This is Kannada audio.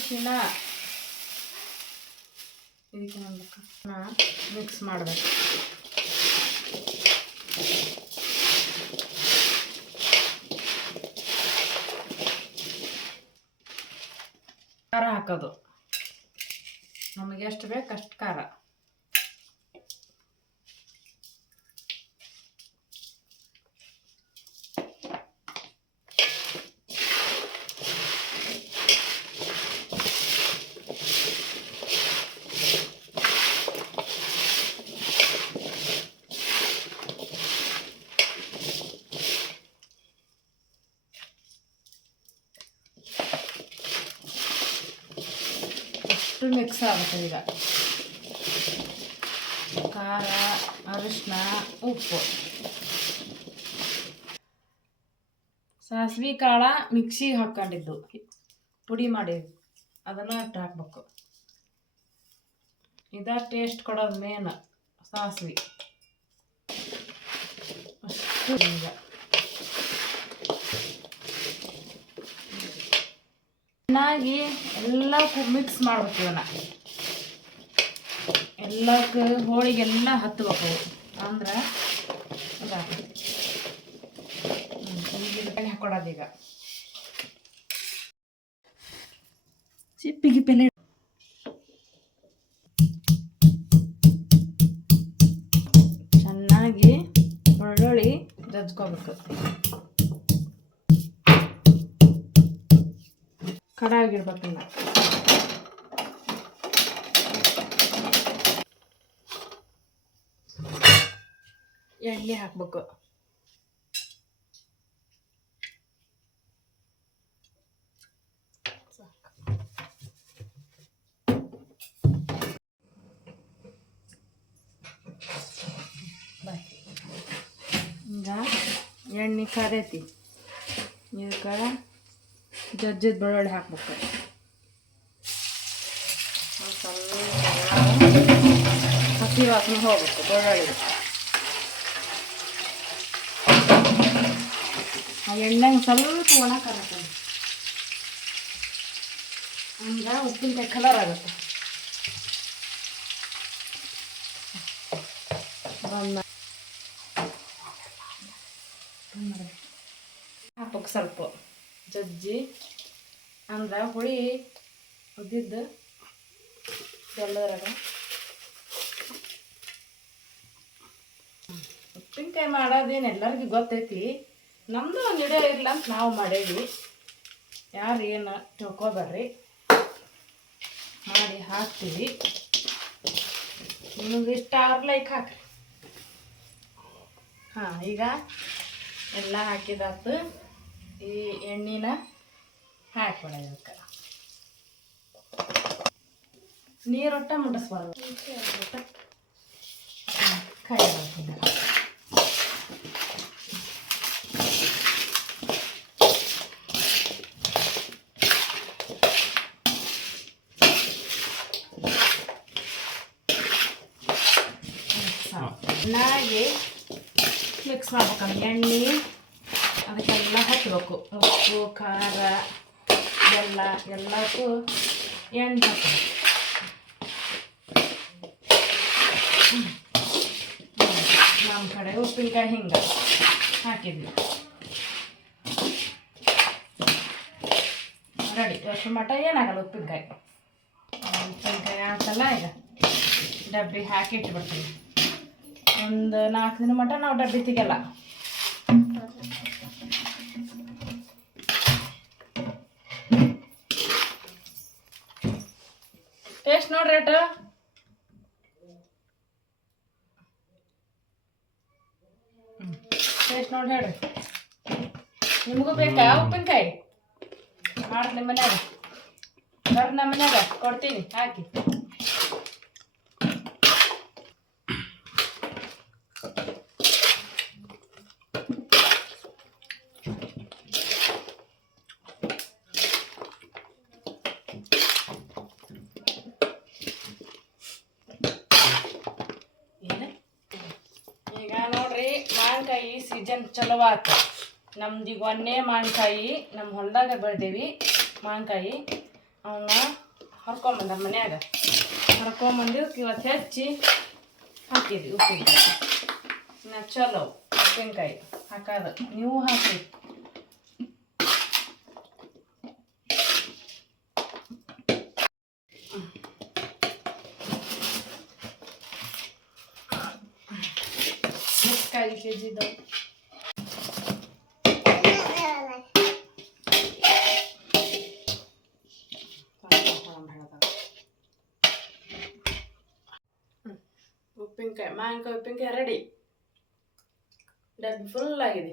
ಅರಿಶಿನ ಇದಕ್ಕೆ ಮಿಕ್ಸ್ ಮಾಡಬೇಕು. ಖಾರ ಹಾಕೋದು, ನಮಗೆ ಎಷ್ಟು ಬೇಕು ಅಷ್ಟು ಖಾರ. ಮಿಕ್ಸ್ ಆಗುತ್ತೆ. ಈಗ ಖಾರ, ಅರಿಶಿನ, ಉಪ್ಪು, ಸಾಸಿವೆ ಕಾಳ ಮಿಕ್ಸಿಗೆ ಹಾಕ್ಕೊಂಡಿದ್ದು ಪುಡಿ ಮಾಡಿ ಅದನ್ನು ಹಾಕ್ಬೇಕು. ಇದ ಟೇಸ್ಟ್ ಕೊಡೋದು ಮೇನ್ ಸಾಸಿವೆ. ಅಷ್ಟು ಈಗ ಚೆನ್ನಾಗಿ ಎಲ್ಲಕ್ಕೂ ಮಿಕ್ಸ್ ಮಾಡ್ಬೇಕು. ಇವನ್ನ ಎಲ್ಲಕ್ಕೆ ಹೋಳಿಗೆಲ್ಲ ಹತ್ಬೇಕು, ಅಂದ್ರೆ ಇದಾಗ್ತದೆ. ಈಗ ಹಾಕೊಡೋದು. ಈಗ ಸಿಪ್ಪಿಗೆ ಬೆಲೆ ಚೆನ್ನಾಗಿ ಬೆಳ್ಳುಳ್ಳಿ ಜಜ್ಕೋಬೇಕು. ಕಡಾಯಿಗಿಡ್ಬೇಕಲ್ಲ. ಎಣ್ಣೆ ಹಾಕ್ಬೇಕು. ಈಗ ಎಣ್ಣೆ ಕರೈತಿ. ಇದಕ್ಕೆ ಜಜ್ಜಿದ ಬೆಳ್ಳುಳ್ಳಿ ಹಾಕ್ಬೇಕು. ಸ್ವಲ್ಪ ಹಸಿ ವಾಸನೆ ಹೋಗ್ಬೇಕು ಬೆಳ್ಳುಳ್ಳಿ. ಆ ಎಣ್ಣೆಗೆ ಸ್ವಲ್ಪ ಒಣ ಕರತ್ತೆ, ಅಂದ್ರೆ ಉಪ್ಪಿನಕಾಯಿ ಕಲರ್ ಆಗುತ್ತೆ. ಹಾಕ್ಬೇಕು ಸ್ವಲ್ಪ ಜಜ್ಜಿ, ಅಂದ್ರೆ ಹುಳಿ ಉದ್ದಿದ್ದು ಬೆಲ್ಲದ್ರಾಗ. ಉಪ್ಪಿನಕಾಯಿ ಮಾಡೋದೇನು ಎಲ್ಲರಿಗೂ ಗೊತ್ತೈತಿ. ನಮ್ಮದು ಒಂದು ವಿಡಿಯೋ ಇರಲ್ಲ ಅಂತ ನಾವು ಮಾಡೇವಿ. ಯಾರು ಏನು ತಿಳ್ಕೊಬೇಡ್ರಿ, ಮಾಡಿ ಹಾಕ್ತೀವಿ. ನಿಮಗೆ ಇಷ್ಟ ಆದ್ರೆ ಲೈಕ್ ಹಾಕ್ರಿ. ಹಾಂ, ಈಗ ಎಲ್ಲ ಹಾಕಿದಾತು. ಈ ಎಣ್ಣೆನ ಹಾಕ್ಬಿಡ. ಇದಕ್ಕೆ ನೀರೊಟ್ಟ ಮುಟ್ಟಿಸ್ಬಾರ್ದು, ಕೈ ಹಾಕಿದ. ಚೆನ್ನಾಗಿ ಮಿಕ್ಸ್ ಮಾಡ್ಬೇಕಲ್ಲ. ಎಣ್ಣೆ ಅದಕ್ಕೆಲ್ಲ ಹಾಕಬೇಕು. ಉಪ್ಪು, ಖಾರ, ಬೆಲ್ಲ ಎಲ್ಲಕ್ಕೂ ಎಣ್ಣೆ ಹಾಕಬೇಕು. ನಮ್ಮ ಕಡೆ ಉಪ್ಪಿನಕಾಯಿ ಹಿಂಗೆ ಹಾಕಿದ್ವಿ. ರೆಡಿ. ಅಷ್ಟು ಮಟ್ಟ ಏನಾಗಲ್ಲ ಉಪ್ಪಿನಕಾಯಿ. ಉಪ್ಪಿನಕಾಯಿ ಹಾಕಲ್ಲ. ಈಗ ಡಬ್ಬಿ ಹಾಕಿ ಇಟ್ಬಿಡ್ತೀವಿ. ಒಂದು 4 ದಿನ ಮಟ್ಟ ನಾವು ಡಬ್ಬಿ ತೆಗೆಯಲ್ಲ. ಟೇಸ್ಟ್ ನೋಡ್ರಿ. ಅಟ ಟೇಸ್ಟ್ ನೋಡಿ ಹೇಳ್ರಿ. ನಿಮಗೂ ಬೇಕಾ ಉಪ್ಪಿನಕಾಯಿ? ಮಾಡ್ರಿ ನಿಮ್ಮ ಮನ್ಯಾಗ. ಬರ್ರಿ ನಮ್ಮ ಮನ್ಯಾಗ ಕೊಡ್ತೀನಿ ಹಾಕಿ. ಮಾವಿನಕಾಯಿ ಸೀಸನ್ ಚಲೋ ಆಯ್ತು. ನಮ್ದು ಈಗ ಒಂದೇ ಮಾವಿನಕಾಯಿ ನಮ್ಮ ಹೊಲದಾಗ ಬೆಳೆದೇವಿ ಮಾವಿನಕಾಯಿ. ಅವನ್ನ ಹರ್ಕೊಂಬಂದ ಮನ್ಯಾಗ ಹರ್ಕೊಂಬಂದು ಇವತ್ತು ಹೆಚ್ಚಿ ಹಾಕಿದ್ವಿ ಉಪ್ಪಿನಕಾಯಿ. ಇನ್ನು ಚಲೋ ಉಪ್ಪಿನಕಾಯಿ ಹಾಕೋದು, ನೀವು ಹಾಕಿ. ಕಾಯಿ ಕೆ ಜಿ ಇದಾವೆ. ಉಪ್ಪಿನಕಾಯಿ ಮಾವಿನಕಾಯಿ ಉಪ್ಪಿನಕಾಯಿ ರೆಡಿ. ಡಬ್ಬಿ ಫುಲ್ ಆಗಿದೆ.